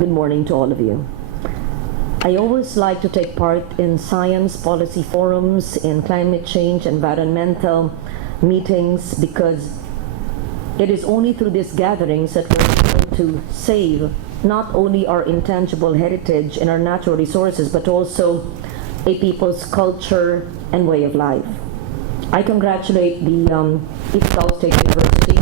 Good morning to all of you. I always like to take part in science policy forums, in climate change, environmental meetings, because it is only through these gatherings that we're able to save not only our intangible heritage and our natural resources, but also a people's culture and way of life. I congratulate the Ifugao State University,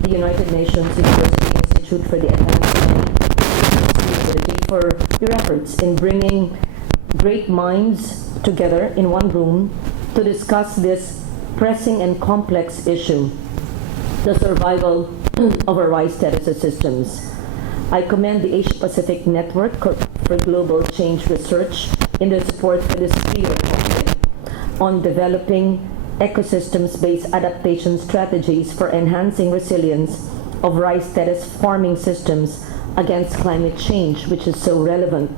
the United Nations University Institute for the Advancement for your efforts in bringing great minds together in one room to discuss this pressing and complex issue, the survival of our rice terraces systems. I commend the Asia-Pacific Network for Global Change Research in their support for this trio project on developing ecosystems-based adaptation strategies for enhancing resilience of rice terrace farming systems against climate change, which is so relevant.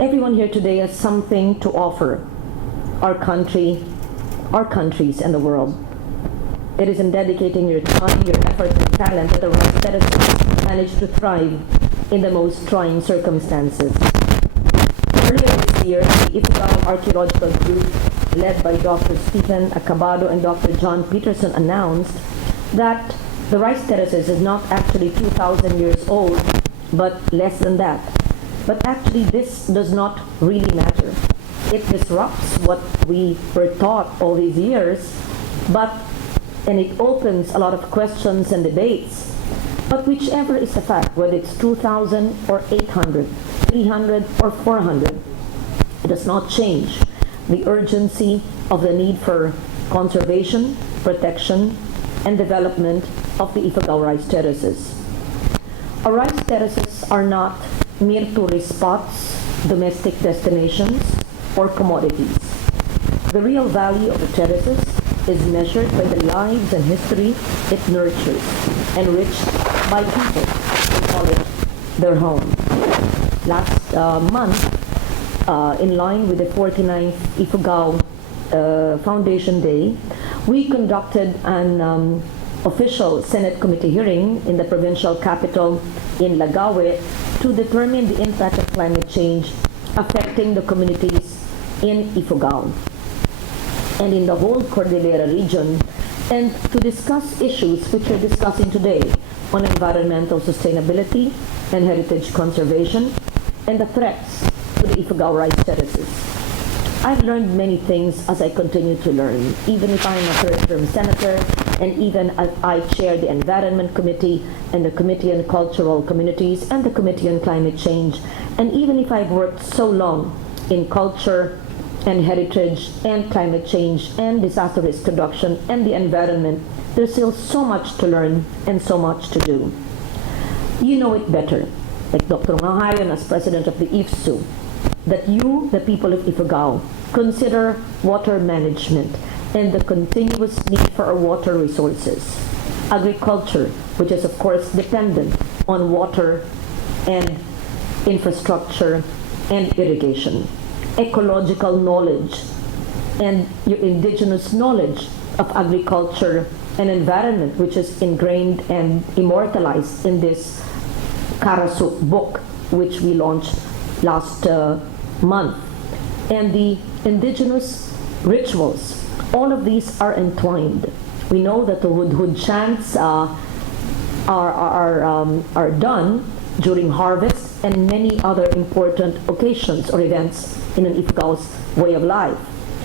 Everyone here today has something to offer our country, our countries, and the world. It is in dedicating your time, your effort, and talent that the rice terraces manage to thrive in the most trying circumstances. Earlier this year, the Ifugao Archaeological Group, led by Dr. Stephen Acabado and Dr. John Peterson, announced that the rice terraces is not actually 2,000 years old, but less than that. But actually, this does not really matter. It disrupts what we were taught all these years, and it opens a lot of questions and debates. But whichever is the fact, whether it's 2,000 or 800, 300 or 400, it does not change the urgency of the need for conservation, protection, and development of the Ifugao rice terraces. Our rice terraces are not mere tourist spots, domestic destinations, or commodities. The real value of the terraces is measured by the lives and history it nurtures, enriched by people who call it their home. Last month, in line with the 49th Ifugao Foundation Day, we conducted an official Senate committee hearing in the provincial capital in Lagawe to determine the impact of climate change affecting the communities in Ifugao and in the whole Cordillera region, and to discuss issues which we're discussing today on environmental sustainability and heritage conservation and the threats to the Ifugao rice terraces. I've learned many things as I continue to learn, even if I'm a third-term senator, and even as I chair the Environment Committee and the Committee on Cultural Communities and the Committee on Climate Change, and even if I've worked so long in culture and heritage and climate change and disaster risk reduction and the environment, there's still so much to learn and so much to do. You know it better, like Dr. Mahayon as president of the IFSU, that you, the people of Ifugao, consider water management and the continuous need for our water resources. Agriculture, which is of course dependent on water and infrastructure and irrigation. Ecological knowledge and your indigenous knowledge of agriculture and environment, which is ingrained and immortalized in this Karasuk book, which we launched last month. And the indigenous rituals, all of these are entwined. We know that the Hudhud chants are done during harvest and many other important occasions or events in an Ifugao's way of life.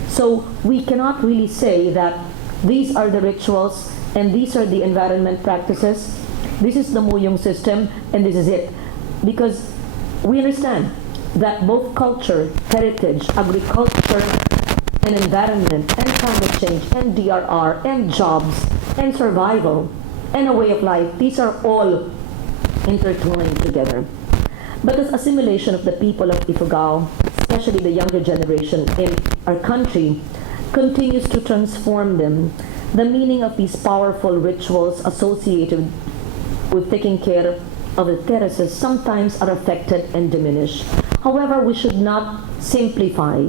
So we cannot really say that these are the rituals and these are the environment practices, this is the Muyong system, and this is it. Because we understand that both culture, heritage, agriculture, and environment, and climate change, and DRR, and jobs, and survival, and a way of life, these are all intertwined together. But this assimilation of the people of Ifugao, especially the younger generation in our country, continues to transform them. The meaning of these powerful rituals associated with taking care of the terraces sometimes are affected and diminished. However, we should not simplify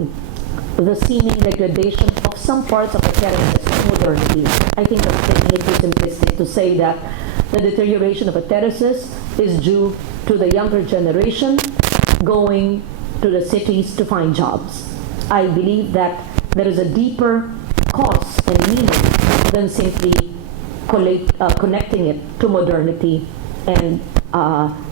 the seeming degradation of some parts of the terraces modernly. I think it's too simplistic to say that the deterioration of the terraces is due to the younger generation going to the cities to find jobs. I believe that there is a deeper cause and meaning than simply connecting it to modernity and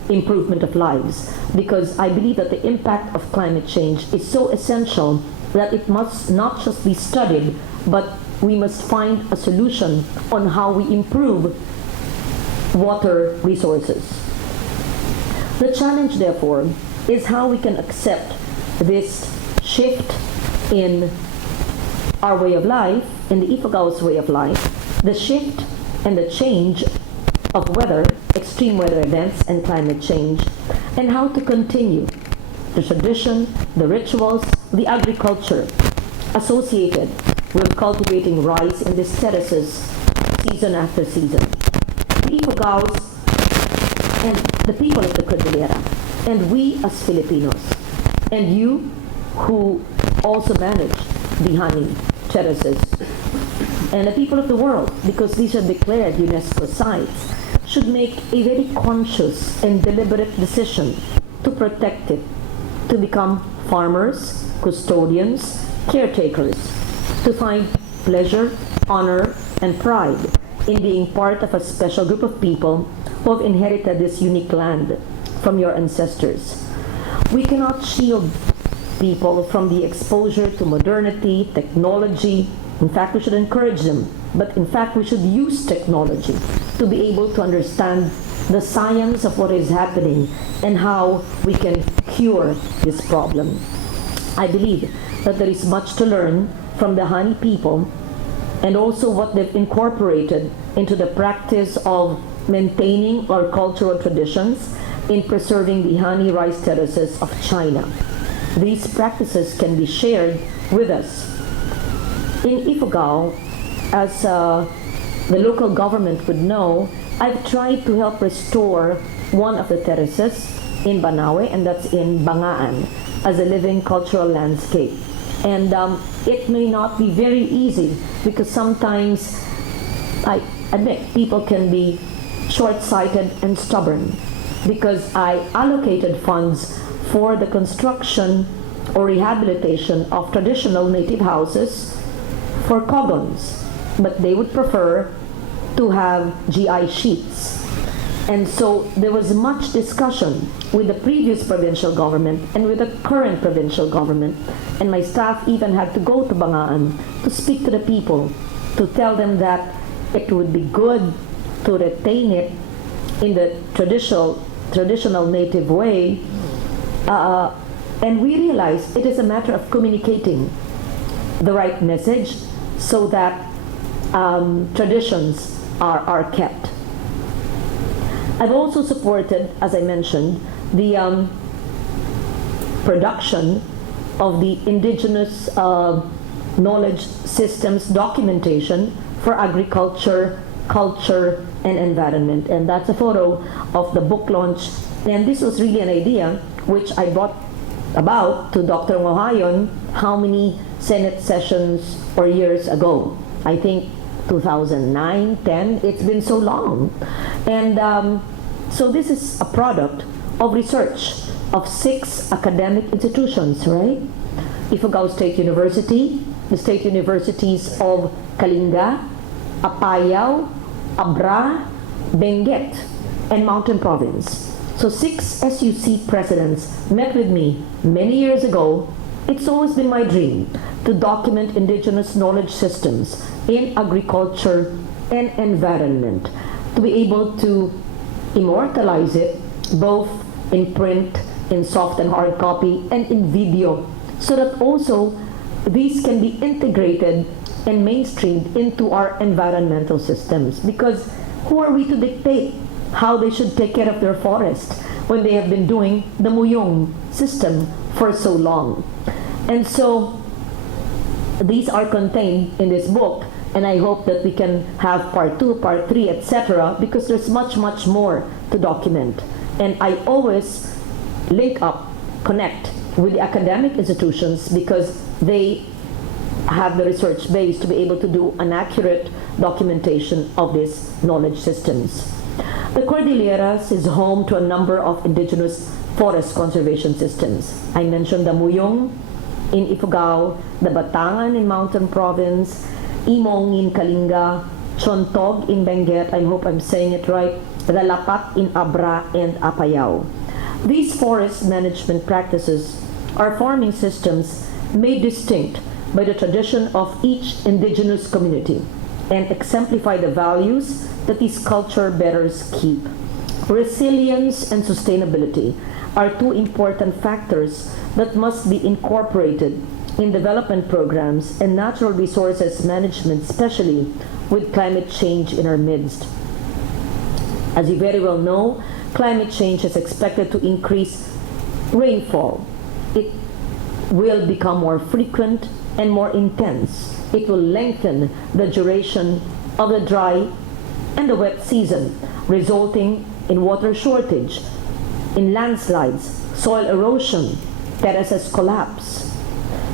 improvement of lives, because I believe that the impact of climate change is so essential that it must not just be studied, but we must find a solution on how we improve water resources. The challenge, therefore, is how we can accept this shift in our way of life, in the Ifugao's way of life, the shift and the change of weather, extreme weather events and climate change, and how to continue the tradition, the rituals, the agriculture associated with cultivating rice in these terraces season after season. The Ifugaos and the people of the Cordillera, and we as Filipinos, and you who also manage the Hani terraces, and the people of the world, because these are declared UNESCO sites, should make a very conscious and deliberate decision to protect it, to become farmers, custodians, caretakers, to find pleasure, honor, and pride in being part of a special group of people who have inherited this unique land from your ancestors. We cannot shield people from the exposure to modernity, technology. In fact, we should encourage them, but in fact, we should use technology to be able to understand the science of what is happening and how we can cure this problem. I believe that there is much to learn from the Hani people and also what they've incorporated into the practice of maintaining our cultural traditions in preserving the Hani rice terraces of China. These practices can be shared with us. In Ifugao, as the local government would know, I've tried to help restore one of the terraces in Banawe, and that's in Bangaan, as a living cultural landscape. And it may not be very easy because sometimes, I admit, people can be short-sighted and stubborn, because I allocated funds for the construction or rehabilitation of traditional native houses for Kogons, but they would prefer to have GI sheets. And so there was much discussion with the previous provincial government and with the current provincial government, and my staff even had to go to Bangaan to speak to the people, to tell them that it would be good to retain it in the traditional native way. And we realized it is a matter of communicating the right message so that traditions are kept. I've also supported, as I mentioned, the production of the indigenous knowledge systems documentation for agriculture, culture, and environment. And that's a photo of the book launch. And this was really an idea which I brought about to Dr. Ngohayon how many Senate sessions or years ago. I think 2009, 10, it's been so long. And so this is a product of research of 6 academic institutions, right? Ifugao State University, the state universities of Kalinga, Apayao, Abra, Benguet, and Mountain Province. So 6 SUC presidents met with me many years ago. It's always been my dream to document indigenous knowledge systems in agriculture and environment, to be able to immortalize it both in print, in soft and hard copy, and in video, so that also these can be integrated and mainstreamed into our environmental systems. Because who are we to dictate how they should take care of their forest when they have been doing the Muyong system for so long? And so these are contained in this book, and I hope that we can have part 2, part 3, etc., because there's much more to document. And I always link up, connect with the academic institutions, because they have the research base to be able to do an accurate documentation of these knowledge systems. The Cordilleras is home to a number of indigenous forest conservation systems. I mentioned the Muyong in Ifugao, the Batangan in Mountain Province, Imong in Kalinga, Chontog in Benguet, I hope I'm saying it right, the Lapat in Abra and Apayao. These forest management practices are farming systems made distinct by the tradition of each indigenous community and exemplify the values that these culture bearers keep. Resilience and sustainability are two important factors that must be incorporated in development programs and natural resources management, especially with climate change in our midst. As you very well know, climate change is expected to increase rainfall. It will become more frequent and more intense. It will lengthen the duration of the dry and the wet season, resulting in water shortage, in landslides, soil erosion, terraces collapse.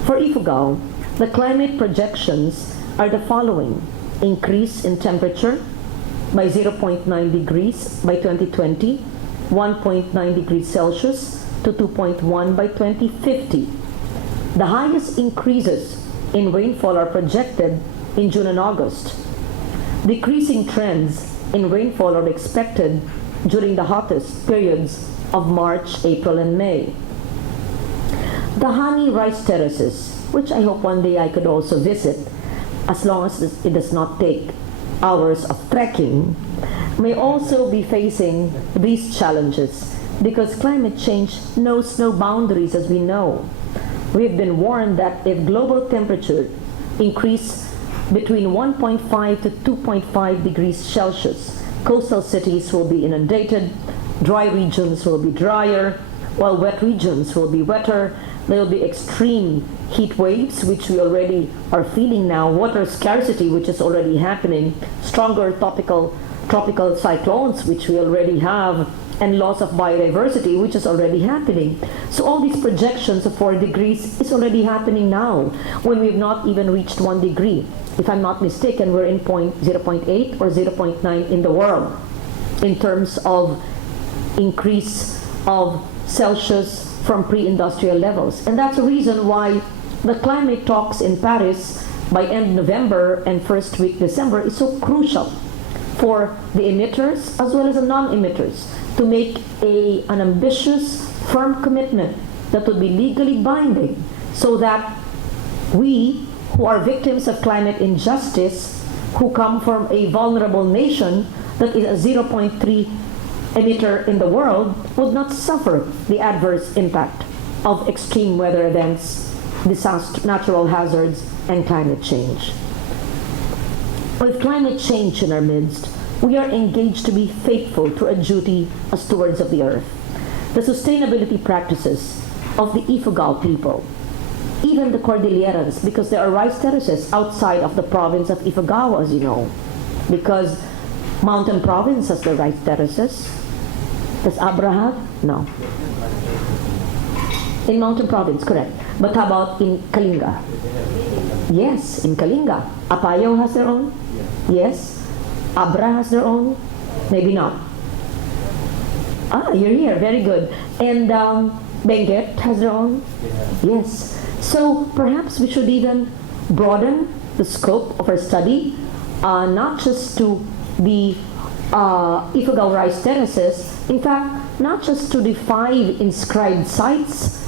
For Ifugao, the climate projections are the following: increase in temperature by 0.9 degrees by 2020, 1.9 degrees Celsius to 2.1 by 2050. The highest increases in rainfall are projected in June and August. Decreasing trends in rainfall are expected during the hottest periods of March, April, and May. The Hani rice terraces, which I hope one day I could also visit, as long as it does not take hours of trekking, may also be facing these challenges because climate change knows no boundaries, as we know. We've been warned that if global temperature increase between 1.5 to 2.5 degrees Celsius, coastal cities will be inundated, dry regions will be drier, while wet regions will be wetter. There will be extreme heat waves, which we already are feeling now, water scarcity, which is already happening, stronger tropical cyclones, which we already have, and loss of biodiversity, which is already happening. So all these projections of 4 degrees is already happening now, when we've not even reached 1 degree. If I'm not mistaken, we're in 0.8 or 0.9 in the world in terms of increase of Celsius from pre-industrial levels. And that's the reason why the climate talks in Paris by end November and first week December is so crucial for the emitters as well as the non-emitters to make an ambitious, firm commitment that would be legally binding so that we who are victims of climate injustice, who come from a vulnerable nation that is a 0.3 emitter in the world, would not suffer the adverse impact of extreme weather events, disaster, natural hazards, and climate change. With climate change in our midst, we are engaged to be faithful to a duty as stewards of the earth. The sustainability practices of the Ifugao people, even the Cordilleras, because there are rice terraces outside of the province of Ifugao, as you know, because Mountain Province has the rice terraces. Does Abra have? No. In Mountain Province, correct. But how about in Kalinga? Yes, in Kalinga. Apayao has their own? Yes. Abra has their own? Maybe not. Ah, you're here. Very good. And Benguet has their own? Yes. So perhaps we should even broaden the scope of our study, not just to the Ifugao rice terraces, in fact, not just to the 5 inscribed sites,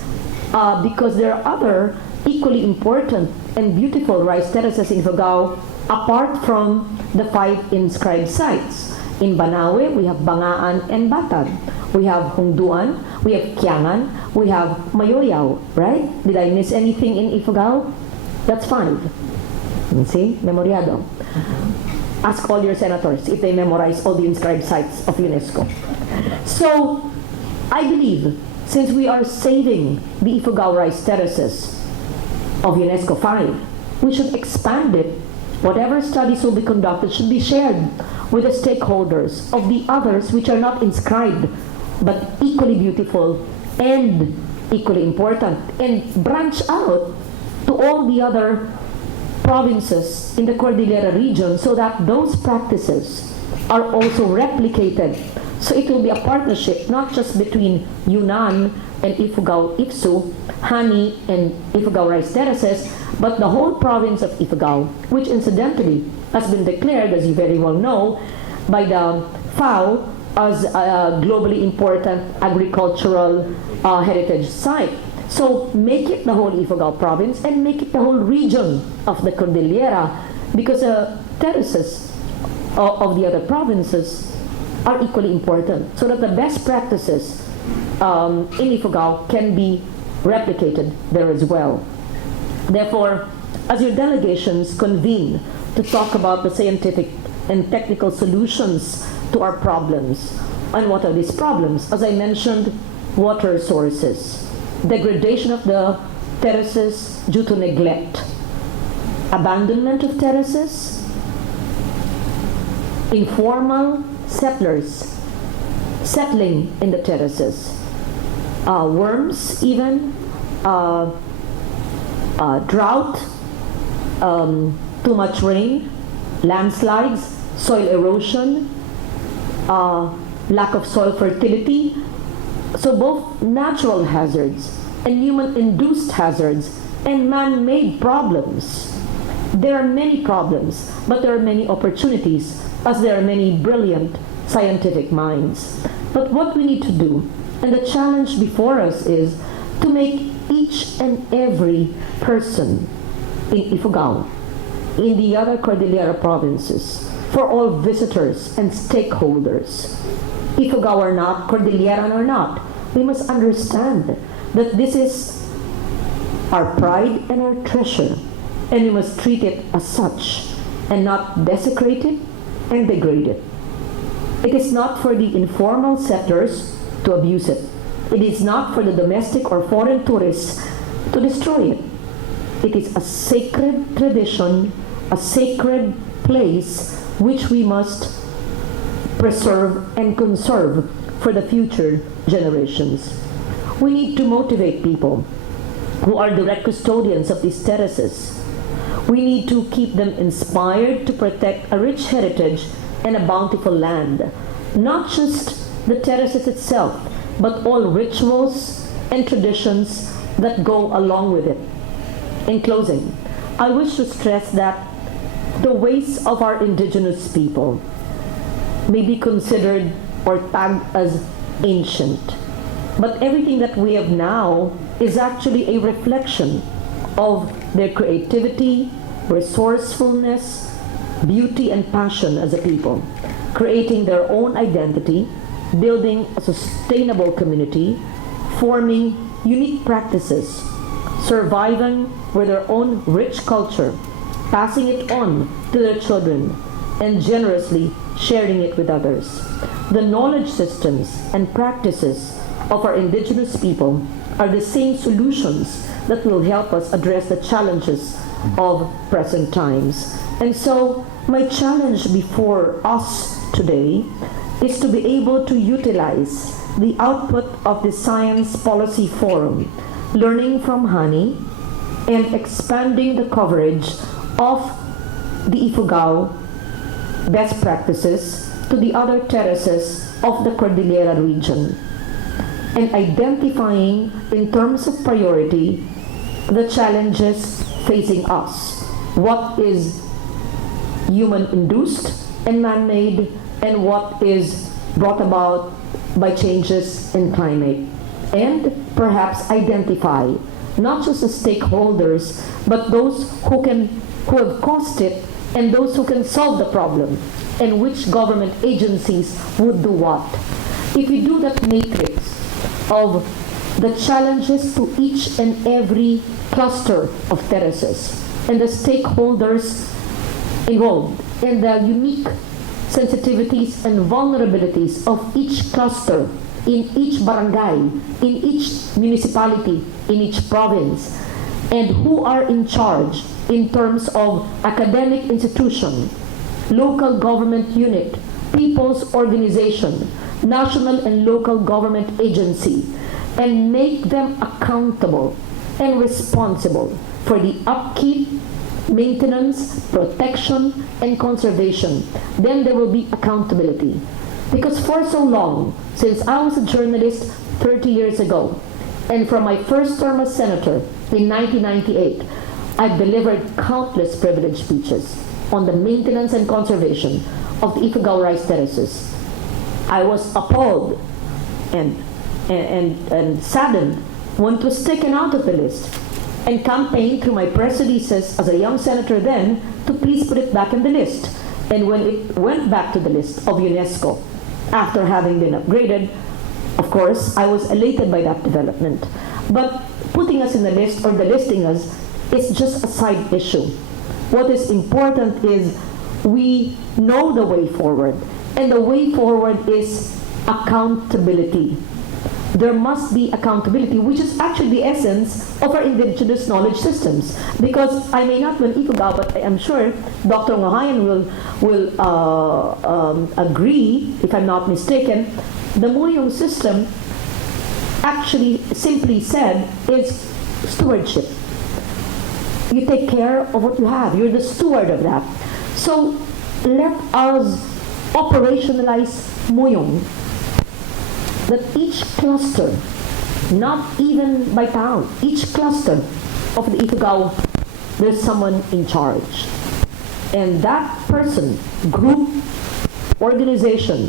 because there are other equally important and beautiful rice terraces in Ifugao apart from the 5 inscribed sites. In Banawe, we have Bangaan and Batan. We have Hungduan, we have Kiangan, we have Mayoyaw, right? Did I miss anything in Ifugao? That's 5. You see, memoriado. Ask all your senators if they memorize all the inscribed sites of UNESCO. So, I believe, since we are saving the Ifugao rice terraces of UNESCO 5, we should expand it. Whatever studies will be conducted should be shared with the stakeholders of the others which are not inscribed, but equally beautiful and equally important, and branch out to all the other provinces in the Cordillera region so that those practices are also replicated So it will be a partnership not just between Yunnan and Ifugao Ifsu, Hani and Ifugao Rice Terraces, but the whole province of Ifugao, which incidentally has been declared, as you very well know, by the FAO as a globally important agricultural heritage site. So make it the whole Ifugao province and make it the whole region of the Cordillera, because terraces of the other provinces are equally important, so that the best practices in Ifugao can be replicated there as well. Therefore, as your delegations convene to talk about the scientific and technical solutions to our problems, and what are these problems? As I mentioned, water sources, degradation of the terraces due to neglect, abandonment of terraces, informal settlers settling in the terraces, worms even, drought, too much rain, landslides, soil erosion, lack of soil fertility. So both natural hazards and human-induced hazards and man-made problems. There are many problems, but there are many opportunities, as there are many brilliant scientific minds. But what we need to do, and the challenge before us, is to make each and every person in Ifugao, in the other Cordillera provinces, for all visitors and stakeholders, Ifugao or not, Cordilleran or not, we must understand that this is our pride and our treasure, and we must treat it as such and not desecrate it and degrade it. It is not for the informal settlers to abuse it. It is not for the domestic or foreign tourists to destroy it. It is a sacred tradition, a sacred place which we must preserve and conserve for the future generations. We need to motivate people who are direct custodians of these terraces. We need to keep them inspired to protect a rich heritage and a bountiful land, not just the terraces itself, but all rituals and traditions that go along with it. In closing, I wish to stress that the ways of our indigenous people may be considered or tagged as ancient, but everything that we have now is actually a reflection of their creativity, resourcefulness, beauty, and passion as a people, creating their own identity, building a sustainable community, forming unique practices, surviving with their own rich culture, passing it on to their children, and generously sharing it with others. The knowledge systems and practices of our indigenous people are the same solutions that will help us address the challenges of present times. And so, my challenge before us today is to be able to utilize the output of the Science Policy Forum, learning from Hani, and expanding the coverage of the Ifugao best practices to the other terraces of the Cordillera region, and identifying in terms of priority the challenges facing us. What is human-induced and man-made, and what is brought about by changes in climate. And perhaps identify not just the stakeholders, but those who have caused it, and those who can solve the problem, and which government agencies would do what. If we do that matrix of the challenges to each and every cluster of terraces, and the stakeholders involved, and the unique sensitivities and vulnerabilities of each cluster, in each barangay, in each municipality, in each province, and who are in charge in terms of academic institution, local government unit, people's organization, national and local government agency, and make them accountable and responsible for the upkeep, maintenance, protection, and conservation. Then there will be accountability. Because for so long, since I was a journalist 30 years ago, and from my first term as senator in 1998, I've delivered countless privileged speeches on the maintenance and conservation of the Ifugao rice terraces. I was appalled and saddened when it was taken out of the list, and campaigned through my press releases as a young senator then to please put it back in the list. And when it went back to the list of UNESCO, after having been upgraded, of course, I was elated by that development. But putting us in the list or delisting us is just a side issue. What is important is we know the way forward, and the way forward is accountability. There must be accountability, which is actually the essence of our indigenous knowledge systems. Because I may not know Ifugao, but I am sure Dr. Ngohayan will agree, if I'm not mistaken, the Muyong system actually, simply said, is stewardship. You take care of what you have. You're the steward of that. So let us operationalize Muyong, that each cluster, not even by town, each cluster of the Ifugao, there's someone in charge. And that person, group, organization,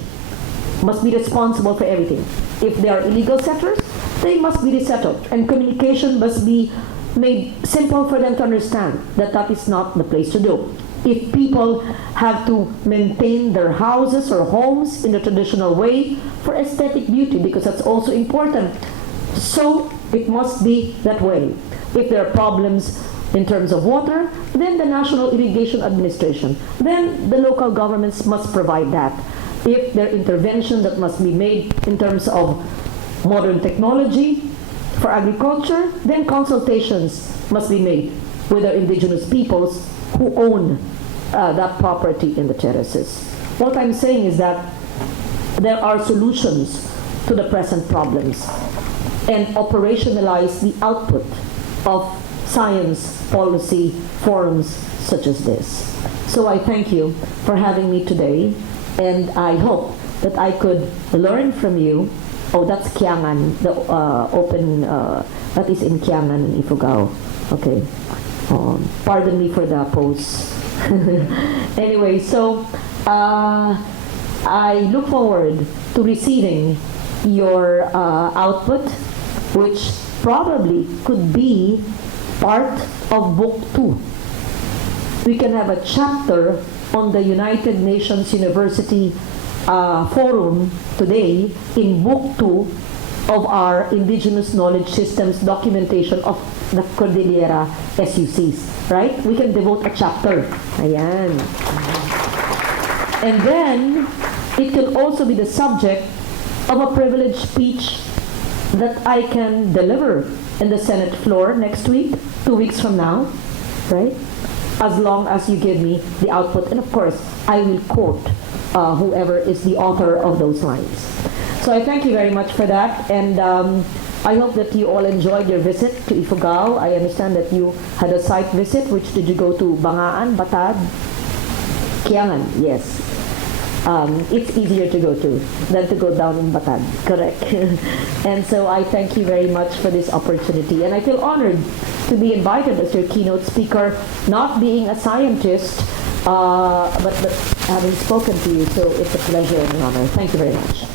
must be responsible for everything. If they are illegal settlers, they must be resettled. And communication must be made simple for them to understand that that is not the place to do. If people have to maintain their houses or homes in the traditional way for aesthetic beauty, because that's also important, so it must be that way. If there are problems in terms of water, then the National Irrigation Administration, then the local governments must provide that. If there are interventions that must be made in terms of modern technology for agriculture, then consultations must be made with our indigenous peoples who own that property in the terraces. What I'm saying is that there are solutions to the present problems, and operationalize the output of science policy forums such as this. So I thank you for having me today, and I hope that I could learn from you. Oh, that's Kiangan, the open, that is in Kiangan in Ifugao. Okay. Pardon me for the pose. Anyway, so I look forward to receiving your output, which probably could be part of Book 2. We can have a chapter on the United Nations University Forum today in Book 2 of our Indigenous Knowledge Systems documentation of the Cordillera SUCs, right? We can devote a chapter. Ayan. And then, it can also be the subject of a privileged speech that I can deliver in the Senate floor next week, 2 weeks from now, right? As long as you give me the output. And of course, I will quote whoever is the author of those lines. So I thank you very much for that, and I hope that you all enjoyed your visit to Ifugao. I understand that you had a site visit. Which did you go to? Bangaan, Batad? Kiangan, yes. It's easier to go to than to go down in Batad, correct. And so I thank you very much for this opportunity, and I feel honored to be invited as your keynote speaker, not being a scientist, but having spoken to you, so it's a pleasure and an honor. Thank you very much.